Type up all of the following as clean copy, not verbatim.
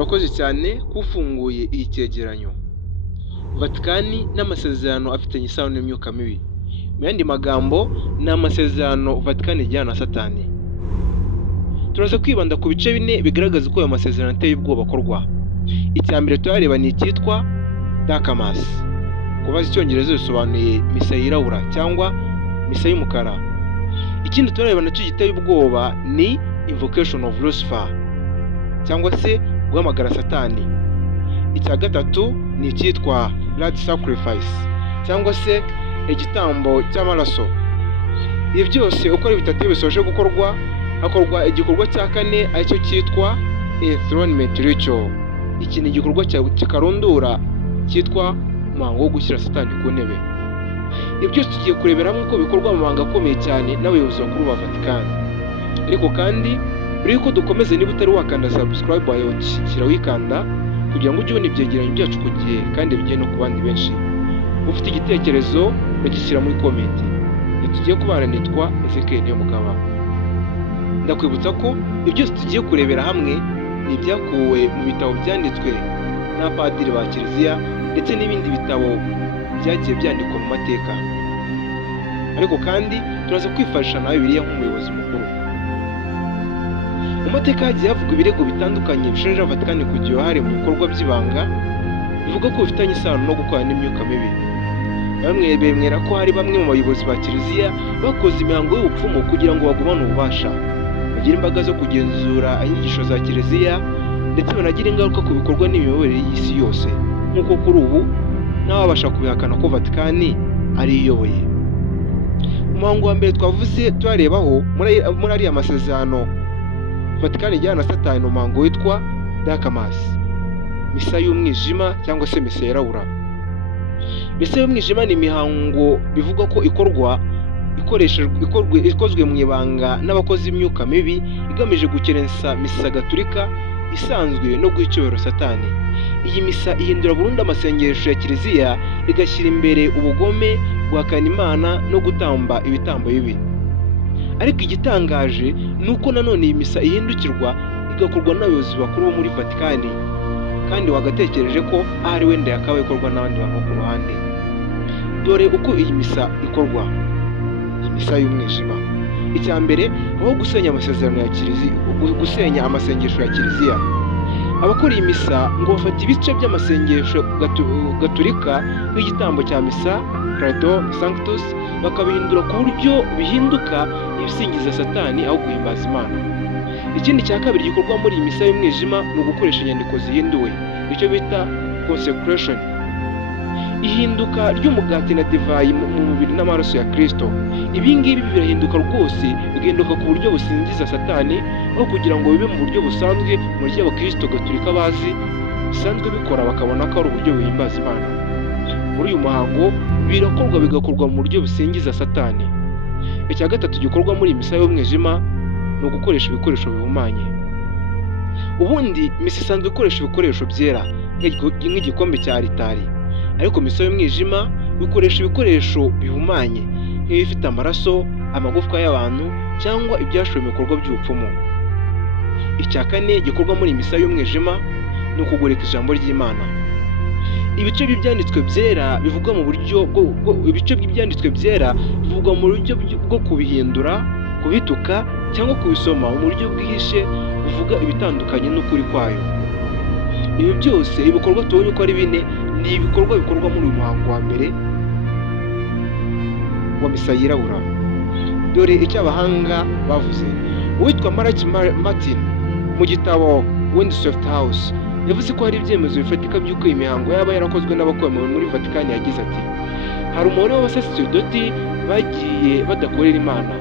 Urakoze cyane kufunguye iyi cyegeranyo. Vatikani n'amasezerano afitanye isano n'imyuka mibi. Mu yandi magambo, ni amasezerano Vatikani igirana na Satani. Turaza kwibanda ku bice bine bigaragaza uko ayo masezerano ateye ubwoba akorwa. Icya mbere turareba ni icyitwa Dakamas. Kubaza icyongereza bisobanuye misa yirabura cyangwa misa y'umukara. Ikindi turareba nacyo giteye ubwoba ni Invocation of Lucifer cyangwa se guhamagara Satani. Icya gatatu ni icyitwa Blood Sacrifice cyangwa se igitambo cy'amaraso. Ibi byose uko ari bitatu bisoje gukorwa, hakorwa igikorwa cya kane aricyo cyitwa Enthronement Ritual. Iki ni igikorwa kikarundura cyitwa umuhango wo gushyira Satani ku ntebe. Ibi byose tugiye kurebera hamwe uko bikorwa mu mabanga akomeye cyane n'abayobozi bakuru ba Vatikani. Ariko kandi mbere yuko dukomeza, niba utari wakanda subscribe wayishyira wikanda kugira ngo ujye ubona ibyegeranyo byacu ku gihe kandi bigere no ku bandi benshi. Ufite igitekerezo ugishyira muri komenti. Tugiye kubana nitwa Ezekiel Niyomugaba. Ndakwibutsa ko ibyo byose tugiye kurebera hamwe ni ibyakuwe mu bitabo byanditswe n'abapadiri ba Kiliziya ndetse n'ibindi bitabo byagiye byandikwa mu mateka. Ariko kandi turaza kwifashisha na Bibiliya nk'umuyobozi mukuru. Mu mateka hagiye havuga ibirego bitandukanye bishinja Vatikani kugira uruhare mu bikorwa by'ibanga bivuga ko bifitanye isano no gukorana n'imyuka mibi. Bamwe bemera ko hari bamwe mu bayobozi ba Kiliziya bakoze imihango y'ubupfumu kugira ngo bagumane ububasha, bagire imbaraga zo kugenzura inyigisho za Kiliziya ndetse banagire ingaruka ku bikorwa n'imiyoborere y'isi yose, nk'uko kuri ubu n'ababasha kubihakana ko Vatikani ari iyoboye. Umuhango wa mbere twavuze turarebaho muri ariya masezerano Vatikani igirana na Satani, umuhango witwa Dakamas, misa y'umwijima cyangwa se misa yirabura. Misa y'umwijima ni imihango bivugwa ko ikozwe mu ibanga n'abakozi b'imyuka mibi igamije gukerensa misa gatulika isanzwe no guha icyubahiro Satani. Iyi misa ihindura burundu amasengesho ya Kiliziya, igashyira imbere ubugome, guhakana Imana no gutamba ibitambo bibi. Ariko igitangaje ni uko nanone iyi misa ihindukirwa igakorwa n'abayobozi bakuru bo muri Vatikani, kandi wagatekereje ko ahari wenda yakabaye ikorwa n'abandi bantu ku ruhande. Dore uko iyi misa ikorwa, iyi misa y'umwijima. Icya mbere, aho gusenya amasezerano ya Kiliziya, gusenya amasengesho ya Kiliziya. Abakora iyi misa ngo bafata ibice by'amasengesho gatulika nk'igitambo cya misa Credo Sanctus, bakabihindura ku buryo bihinduka ibisingiza Satani aho guhimbaza Imana. Ikindi cya kabiri gikorwa muri iyi misa y'umwijima ni ugukoresha inyandiko zihinduwe, icyo bita consecration. Ihinduka ry'umugati na divayi mu mubiri n'amaraso ya Kristo. Ibi ngibi birahinduka rwose, bigahinduka ku buryo busingiza Satani aho kugira ngo bibe mu buryo busanzwe mu buryo abakristo gatulika bazi bisanzwe bikora, bakabona ko ari uburyo buhimbaza Imana. Muri uyu muhango birakorwa bigakorwa mu buryo busingiza Satani. Icya gatatu gikorwa muri misa y'umwijima ni ugukoresha ibikoresho bihumanye. Ubundi misa isanzwe ikoresha ibikoresho byera nk'igikombe cya alitari, ariko misa y'umwijima bikoresha ibikoresho bihumanye nk'ibifite amaraso, amagufwa y'abantu cyangwa ibyashowe mu bikorwa by'ubupfumu. Icya kane gikorwa muri misa y'umwijima ni ukugoreka ijambo ry'Imana. Ibice by'ibyanditswe byera bivugwa mu buryo bwo kubihindura, kubituka cyangwa kubisoma mu buryo bwihishe buvuga ibitandukanye n'ukuri kwayo. Ibi byose ibikorwa tubonye uko ari bine ni ibikorwa bikorwa muri uyu muhango wa mbere wa misa yirabura. Dore icyo abahanga bavuze. Uwitwa Malaki Martin mu gitabo Windsoft House yavuze ko hari ibyemezo bifatika by'uko iyi mihango yaba yarakozwe n'abakomeye muri Vatikani. Yagize ati, hari umubare w'abasaserdoti bagiye badakorera Imana,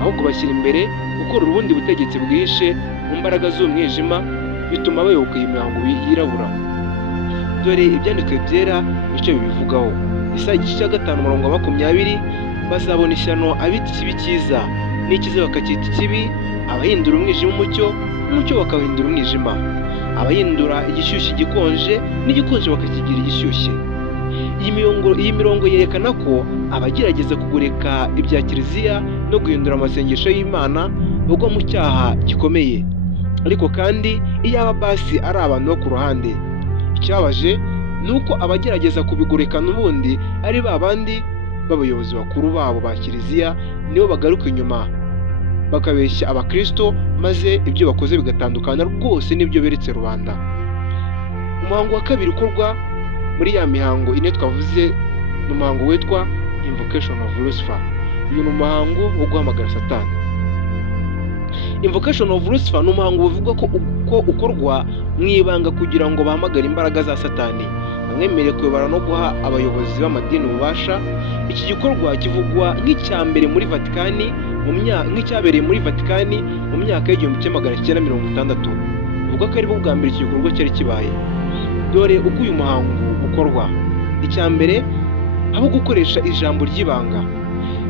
ahubwo bashyira imbere gukora ubundi butegetsi bwihishe mu mbaraga z'umwijima, bituma bayoboka iyi mihango yirabura. Dore ibyanditswe byera icyo bibivugaho. Isa igice cya 5:20, bazabona ishyano abita ikibi cyiza n'ikiza bakacyita ikibi, abahindura umwijima umucyo, umucyo bakawuhindura umwijima, abahindura igishyushye igikonje n'igikonje bakakigira igishyushye. Iyi mirongo yerekana ko abagerageza kugoreka ibya Kiliziya no guhindura amasengesho y'Imana bagwa mu cyaha gikomeye. ariko kandi iyaba basi ari abantu bo ku ruhande. Ikibabaje ni uko abagerageza kubigoreka n'ubundi ari ba bandi b'abayobozi bakuru babo ba kiliziya nibo bagaruka inyuma bakabeshya abakristo, maze ibyo bakoze bigatandukana rwose n'ibyo beretse rubanda. Umuhango wa kabiri ukorwa muri ya mihango ine twavuze ni umuhango witwa Invocation of Lucifer. Uyu ni umuhango wo guhamagara Satani. Invocation of Lucifer ni umuhango bivugwa ko ukorwa mu ibanga kugira ngo bahamagare imbaraga za Satani, bamwemereye kuyobora no guha abayobozi b'amadini ububasha. Iki gikorwa kivugwa nk'icyabereye muri Vatikani mu myaka y'1960. Bivuga ko aribwo bwa mbere iki gikorwa cyari kibaye. Dore uko uyu muhango ukorwa. Icya mbere, aho gukoresha ijambo ry'ibanga.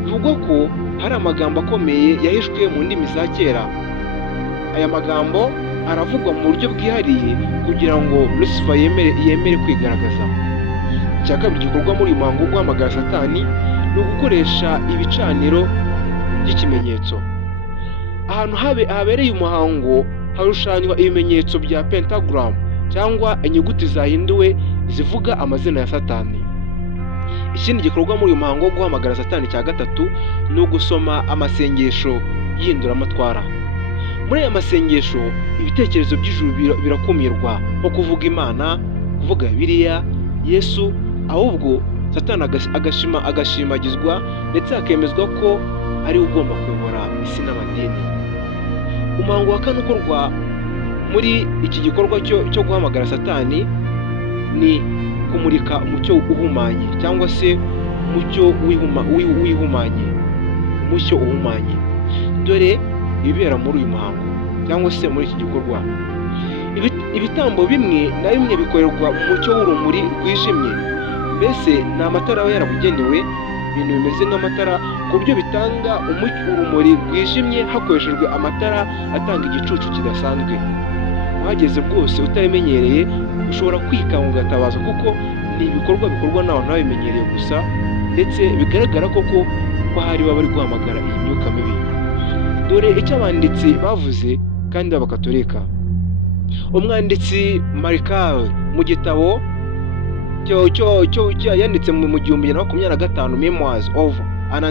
Bivugwa ko hari amagambo akomeye yahishwe mu ndimi za kera. Aya magambo aravugwa mu buryo bwihariye kugira ngo Lucifer yemere kwigaragaza. Icya kabiri gikorwa muri uyu muhango wo guhamagara Satani ni ugukoresha ibicaniro by'ikimenyetso. Ahantu habereye umuhango harushushanywa ibimenyetso bya pentagram cyangwa inyuguti zahinduwe zivuga amazina ya Satani. Ikindi gikorwa muri uyu muhango wo guhamagara Satani cya gatatu ni ugusoma amasengesho y'ihinduramatwara. Muri aya masengesho ibitekerezo by'ijuru birakumirwa, nko kuvuga Imana, kuvuga Bibiliya, Yesu, ahubwo Satani agashimagizwa ndetse hakemezwa ko ari ugomba kuyobora isi n'amadini. Umuhango wa kane ukorwa muri iki gikorwa cyo guhamagara Satani ni kumurika umucyo uhumanye cyangwa se umucyo uhumanye. Dore ibibera muri uyu muhango cyangwa se muri iki gikorwa. Ibitambo bimwe na bimwe bikorerwa mu mucyo w'urumuri rwijimye. Mbese ni amatara aba yarabugenewe, ibintu bimeze nk'amatara ku buryo bitanga urumuri rwijimye hakoreshejwe amatara atanga igicucu kidasanzwe. Uhageze bwose utabimenyereye ushobora kwikanga ugatabaza, kuko ni ibikorwa bikorwa n'abantu babimenyereye gusa, ndetse bigaragara koko ko hari baba bari guhamagara iyi myuka mibi. Dore icyo abanditsi bavuze kandi b'abakatolika. Umwanditsi Marikal mu gitabo yanditse mu 1925 Memoirs of an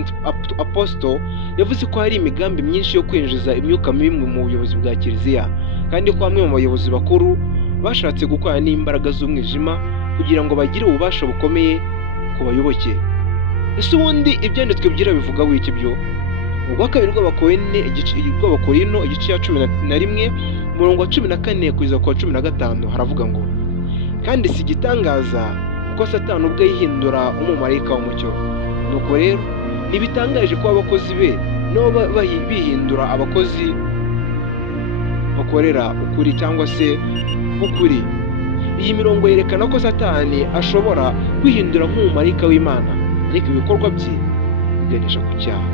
Apostle yavuze ko hari imigambi myinshi yo kwinjiza imyuka mibi mu buyobozi bwa kiliziya, kandi ko bamwe mu bayobozi bakuru bashatse gukorana n'imbaraga z'umwijima kugira ngo bagire ububasha bukomeye ku bayoboke. Ese ubundi ibyanditswe byira bivuga wiki byo? Mu rwa kabiri rw'Abakorino igice cya 11 umurongo wa 14 kugeza ku wa 15 haravuga ngo, kandi si igitangaza kuko Satani ubwe yihindura umumarayika w'umucyo. Nuko rero ntibitangaje ko abakozi be nabo bihindura abakozi bakorera ukuri cyangwa se ukuri. Iyi mirongo yerekana ko Satani ashobora kwihindura nk'umumarayika w'Imana, ariko ibikorwa bye biganisha ku cyaha.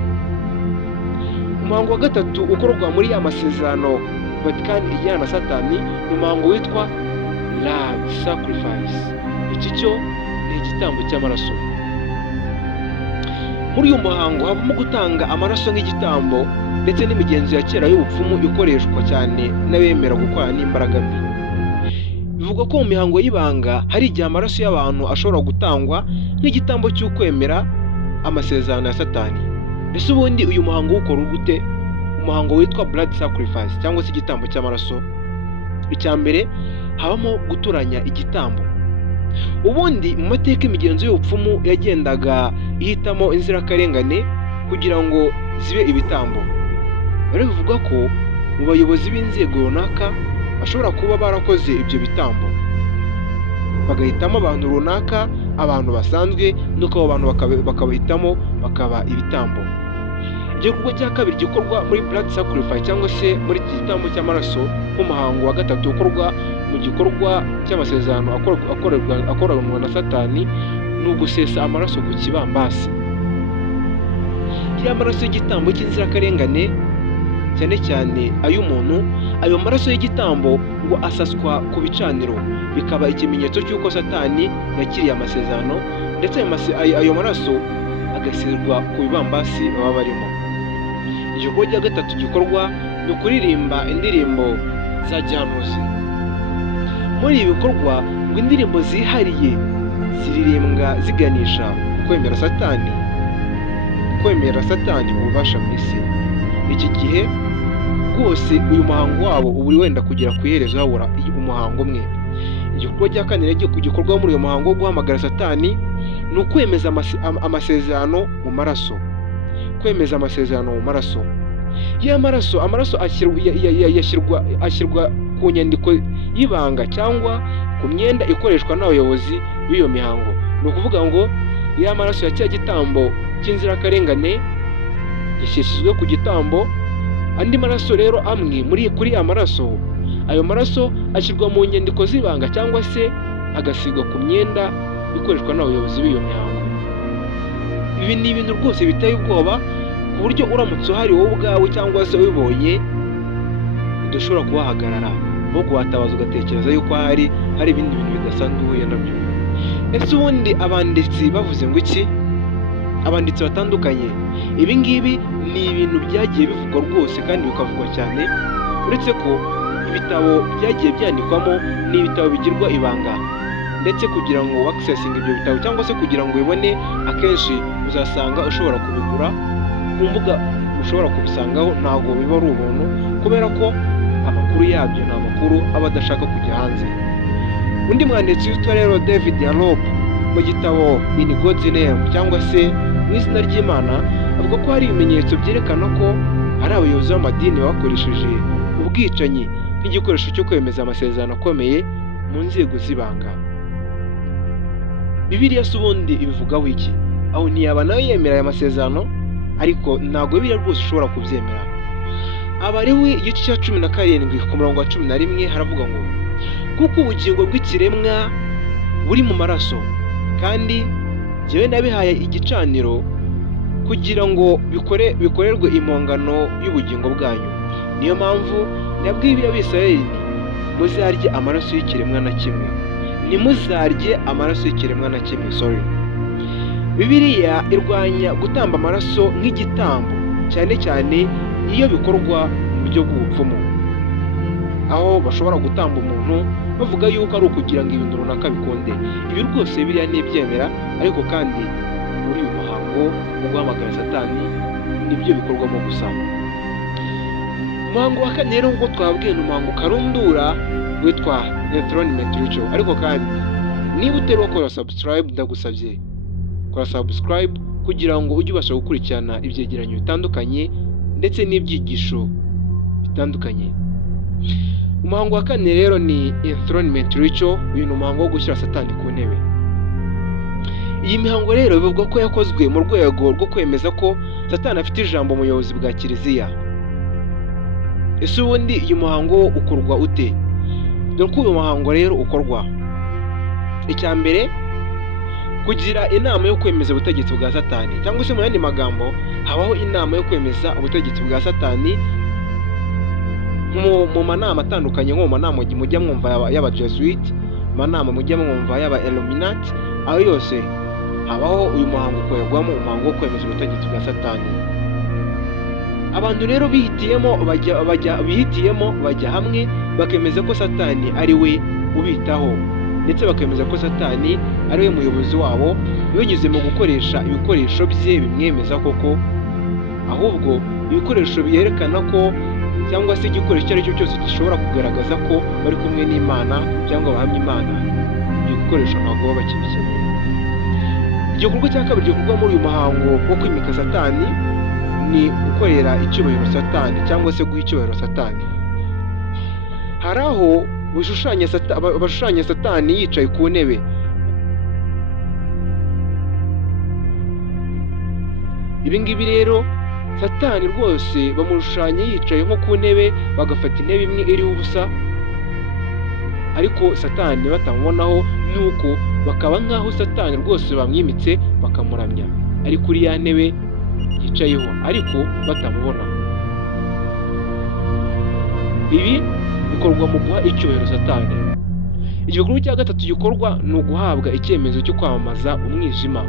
Umuhango wa gatatu ukorwa muri ya masezerano Vatikani ijyana na Satani ni umuhango witwa Blood Sacrifice. Iki cyo ni igitambo cy'amaraso. Muri uyu muhango habamo gutanga amaraso nk'igitambo, ndetse n'imigenzo ya kera y'ubupfumu ikoreshwa cyane n'abemera gukorana n'imbaraga mbi. Bivugwa ko mu mihango y'ibanga hari igihe amaraso y'abantu ashobora gutangwa nk'igitambo cy'ukwemera amasezerano ya Satani. Ese ubundi uyu muhango ukora gute? Umuhango witwa Blood Sacrifice cyangwa se igitambo cy'amaraso. Icya mbere, habamo guturanya igitambo. Ubundi mu mateka imigenzo y'ubupfumu yagendaga ihitamo inzirakarengane kugira ngo zibe ibitambo. Rero bivuga ko mu bayobozi b'inzego runaka bashobora kuba barakoze ibyo bitambo, bagahitamo abantu runaka, abantu basanzwe, nuko abo bantu bakabahitamo bakaba ibitambo. Igikorwa cya kabiri gikorwa muri Blood Sacrifice cyangwa se muri iki gitambo cy'amaraso nk'umuhango wa gatatu ukorwa mu gikorwa cy'amasezerano akoranwa na Satani ni ugusesa amaraso ku kibambasi. Iriya maraso y'igitambo cy'inzirakarengane, cyane cyane ay'umuntu, ayo maraso y'igitambo ngo asaswa ku bicaniro, bikaba ikimenyetso cy'uko Satani yakiriye amasezerano, ndetse ayo maraso agasirwa ku bibambasi baba barimo. Igikorwa cya gatatu gikorwa ni ukuririmba indirimbo za gihanuzi. Muri ibi bikorwa ngo indirimbo zihariye ziririmbwa ziganisha kwemera Satani ububasha mu isi. Iki gihe rwose uyu muhango wabo uba uri wenda kugera ku iherezo habura umuhango umwe. Igikorwa cya kane rero gikorwa muri uyu muhango wo guhamagara Satani ni ukwemeza amasezerano mu maraso. Kwemeza amasezerano mu maraso. Amaraso ashyirwa ku nyandiko y'ibanga cyangwa ku myenda ikoreshwa n'abayobozi b'iyo mihango. Ni ukuvuga ngo ya maraso ya cya gitambo cy'inzirakarengane yashyizwe ku gitambo, andi maraso rero amwe kuri ya maraso, ayo maraso ashyirwa mu nyandiko z'ibanga cyangwa se agasigwa ku myenda ikoreshwa n'abayobozi b'iyo mihango. Ibi ni ibintu rwose biteye ubwoba ku buryo uramutse uhari wowe ubwawe cyangwa se ubibonye udashobora kuhahagarara, ahubwo watabaza ugatekereza yuko hari ibindi bintu bidasanzwe nabyo. Ese ubundi abanditsi bavuze ngo iki? Abanditsi batandukanye, ibi ngibi ni ibintu byagiye bivugwa rwose kandi bikavugwa cyane, uretse ko ibitabo byagiye byandikwamo ni ibitabo bigirwa ibanga, ndetse kugira ngo wakisesinge ibyo bitabo cyangwa se kugira ngo ubibone, akenshi uzasanga ushobora kubigura ku mbuga ushobora kubisangaho, ntabwo biba ari ubuntu kubera ko amakuru yabyo ni amakuru aba adashaka kujya hanze. Undi mwanditsi witwa rero David Yalob mu gitabo In God's Name cyangwa se mu izina ry'Imana, avuga ko hari ibimenyetso byerekana ko hari abayobozi b'amadini bakoresheje ubwicanyi nk'igikoresho cyo kwemeza amasezerano akomeye mu nzego z'ibanga. Bibiliya se ubundi ibivugaho iki? Aho ntiyaba nayo yemera aya masezerano, ariko ntabwo Bibiliya rwose ushobora kubyemera. Abalewi igice cya 17 ku murongo wa 11 haravuga ngo kuko ubugingo bw'ikiremwa buri mu maraso, kandi jyewe nabihaye igicaniro kugira ngo bikorerwe impongano y'ubugingo bwanyu. Niyo mpamvu nabwiye Abisirayeli muzarye amaraso y'ikiremwa na kimwe. Ntimuzarye amaraso y'ikiremwa na kimwe. Bibiliya irwanya gutamba amaraso nk'igitambo, cyane cyane iyo bikorwa mu buryo bw'ubupfumu, aho bashobora gutamba umuntu bavuga yuko ari ukugira ngo ibintu runaka bikunde. Ibi rwose Bibiliya ntibyemera, ariko kandi muri uyu muhango wo guhamagara Satani nibyo bikorwamo gusa. Umuhango wa kane rero ngo twabwiye ni umuhango karundura witwa Enthronement Ritual. Ariko kandi niba utari wakora subscribe, ndagusabye kora subscribe kugira ngo ujye ubasha gukurikirana ibyegeranyo bitandukanye ndetse n'ibyigisho bitandukanye. Umuhango wa kane rero ni Enthronement Ritual. Uyu ni umuhango wo gushyira Satani ku ntebe. Iyi mihango rero bivugwa ko yakozwe mu rwego rwo kwemeza ko Satani afite ijambo mu buyobozi bwa Kiliziya. Ese ubundi uyu muhango ukorwa ute? Dore ko uyu muhango rero ukorwa: icya mbere, kugira inama yo kwemeza ubutegetsi bwa Satani, cyangwa se mu yandi magambo habaho inama yo kwemeza ubutegetsi bwa Satani mu manama atandukanye, nko mu manama mujya mwumva y'aba Jesuit, manama mujya mwumva y'aba Illuminati, aho yose habaho uyu muhango ukorerwamo, umuhango wo kwemeza ubutegetsi bwa Satani. Abantu rero bihitiyemo bajya hamwe bakemeza ko Satani ari we ubitaho, ndetse bakemeza ko Satani ari we muyobozi wabo, binyuze mu gukoresha ibikoresho bye bimwemeza koko, ahubwo ibikoresho byerekana ko, cyangwa se igikoresho icyo ari cyo cyose gishobora kugaragaza ko bari kumwe n'Imana cyangwa bahamya Imana, ibyo bikoresho ntabwo baba bakibikeneye. Igikorwa cya kabiri gikorwa muri uyu muhango wo kwimika Satani ni gukorera icyubahiro Satani, cyangwa se guha icyubahiro Satani. Hari aho bashushanya Satani yicaye ku ntebe. Ibi ngibi rero Satani rwose bamushushanya yicaye nko ku ntebe, bagafata intebe imwe iriho ubusa, ariko Satani batamubonaho, nuko bakaba nk'aho Satani rwose bamwimitse bakamuramya ari kuri ya ntebe yicayeho, ariko batamubona. Ibi bikorwa mu guha icyubahiro Satani. Igikorwa cya gatatu gikorwa ni uguhabwa icyemezo cyo kwamamaza umwijima.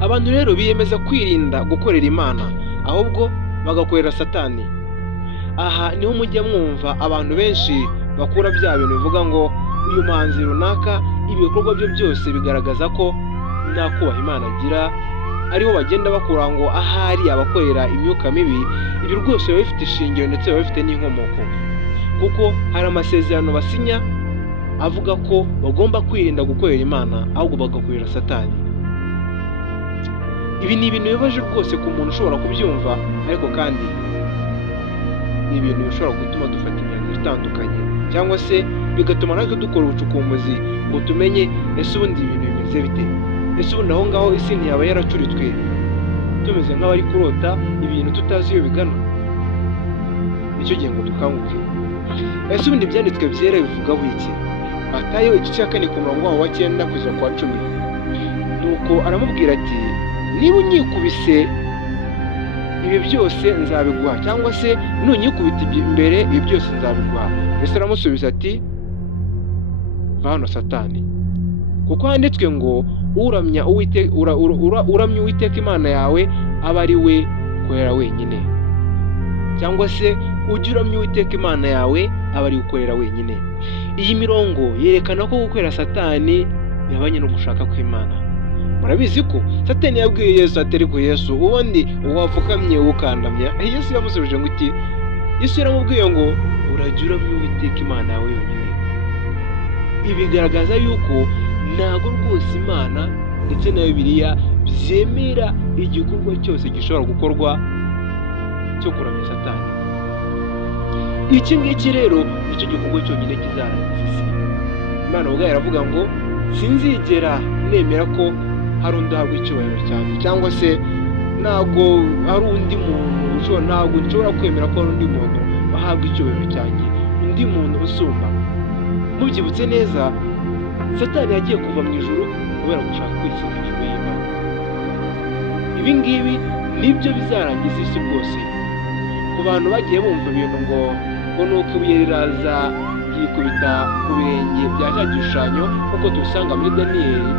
Abantu rero biyemeza kwirinda gukorera Imana, ahubwo bagakorera Satani. Aha niho mujya mwumva abantu benshi bakura bya bintu bivuga ngo uyu muhanzi runaka ibikorwa bye byose bigaragaza ko nta kubaha Imana agira, ariho bagenda bakura ngo ahari abakorera imyuka mibi. Ibi rwose biba bifite ishingiro ndetse biba bifite n'inkomoko, kuko hari amasezerano basinya avuga ko bagomba kwirinda gukorera Imana ahubwo bagakorera Satani. Ibi ni ibintu bibaje rwose ku muntu ushobora kubyumva, ariko kandi ni ibintu bishobora gutuma dufata imyanzuro itandukanye, cyangwa se bigatuma natwe dukora ubucukumbuzi ngo tumenye ese ubundi ibintu bimeze bite. Ese ubundi aho ngaho isi ntiyaba yaracuritswe tumeze nk'abari kurota ibintu tutazi iyo bigana? Nicyo gihe ngo dukanguke. Ese ubundi ibyanditswe byera bivugaho iki? Matayo igice cya 4 ku murongo waho wa 9 kugeza ku wa 10. Nuko aramubwira ati, niba unyikubise ibi byose nzabiguha, cyangwa se nunyikubita imbere ibi byose nzabiguha. Yesu aramusubiza ati, va hano Satani, kuko handitswe ngo uramya Uwiteka Imana yawe aba ari we ukorera wenyine, cyangwa se ujye uramya Uwiteka Imana yawe aba ari ukorera wenyine. Iyi mirongo yerekana ko gukorera Satani bibanye no gushaka kw'Imana. Murabizi ko Satani yabwiye Yesu ati, ariko Yesu ubundi wapfukamye ukandamya. Yesu yamusubije ngo iki? Yesu yaramubwiye ngo urajya uramya Uwiteka Imana yawe yonyine. Ibi bigaragaza yuko ntago rwose Imana ndetse na Bibiliya byemera igikorwa cyose gishobora gukorwa cyo kuramya Satani. Iki ngiki rero nicyo gikorwa cyonyine kizarangiza isi. Imana ubwayo iravuga ngo sinzigera nemera ko hari undi uhabwa icyubahiro cyanjye, cyangwa se ntabwo hari undi muntu ntabwo nshobora kwemera ko hari undi muntu wahabwa icyubahiro cyanjye, undi muntu usumba. Mubyibutse neza, Satani yagiye kuva mu ijuru kubera gushaka kwishyira hejuru y'Imana. Ibi ngibi nibyo bizarangiza isi rwose. Ku bantu bagiye bumva ibintu ngo nuko ibuye riraza yikubita ku birenge bya cya gishushanyo nk'uko tubisanga muri Daniyeli,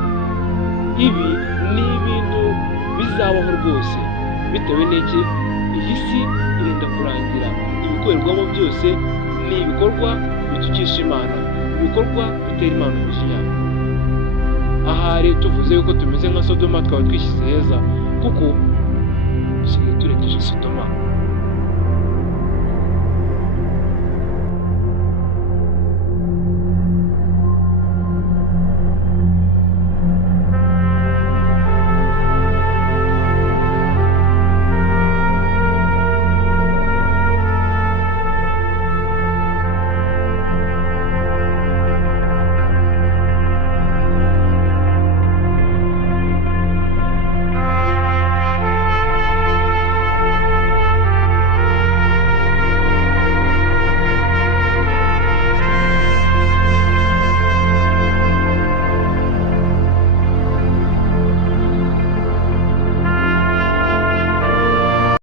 ibi ni ibintu bizabaho rwose. Bitewe n'iki? Iyi si irenda kurangira. Ibikorerwamo byose ni ibikorwa bitukisha Imana, ibikorwa bitera Imana umujinya. Ahari tuvuze yuko tumeze nka Sodoma twaba twishyize heza, kuko dusigaye turengeje Sodoma.